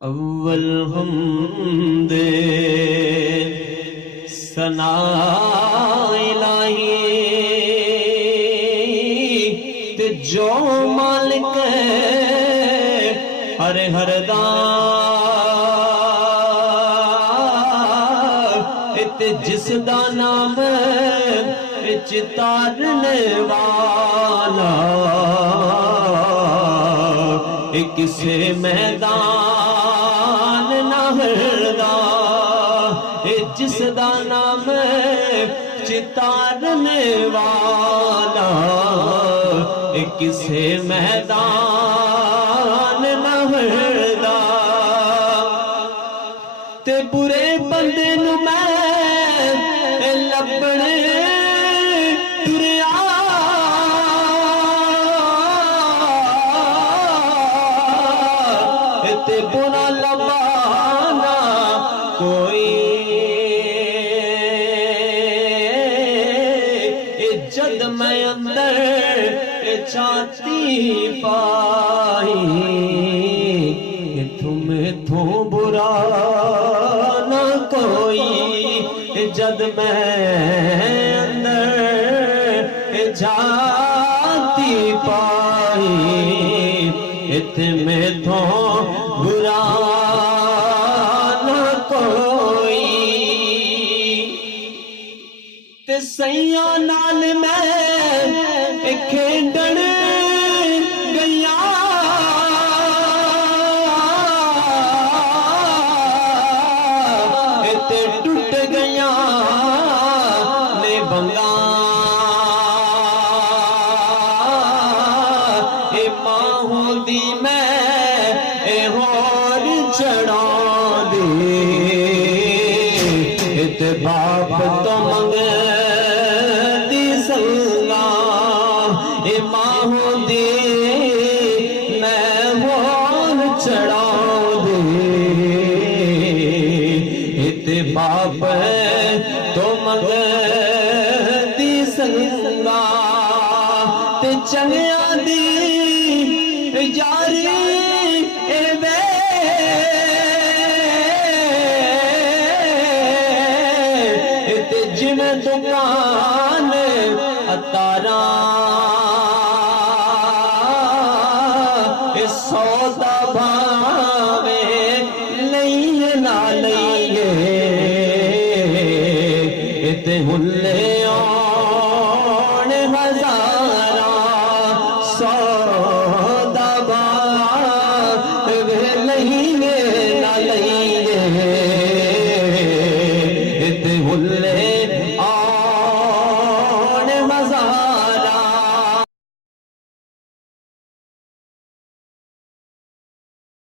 اول حمد ثنا الہی تے جو مالک ہر ہر دا تے جس دا نام چتارنے والا کسے میدان نہ ہردا جس دا نام چتارنے والا کسے میدان نہ ہردا تے برے بندے نو میں لبنے تے برا لبانا کوئی جد میں اندر چاہتی پائی تمہیں تو برا نہ کوئی جد میں اندر چاہتی پائی میں تو برا نہ کوئی تے سیاں نال میں کھیڈن گیا تے ٹوٹ گیا نے بنگا دی میں ہور چڑھا دے تے باپ تو منگ دی سنگا ماں دی میں ہور چڑھا دے تے باپ تو منگ دی سنگا تے چنگیا دی یاری تے جن دکان اتارا سودا بھاوے لئیے نہ لئیے تے ہلے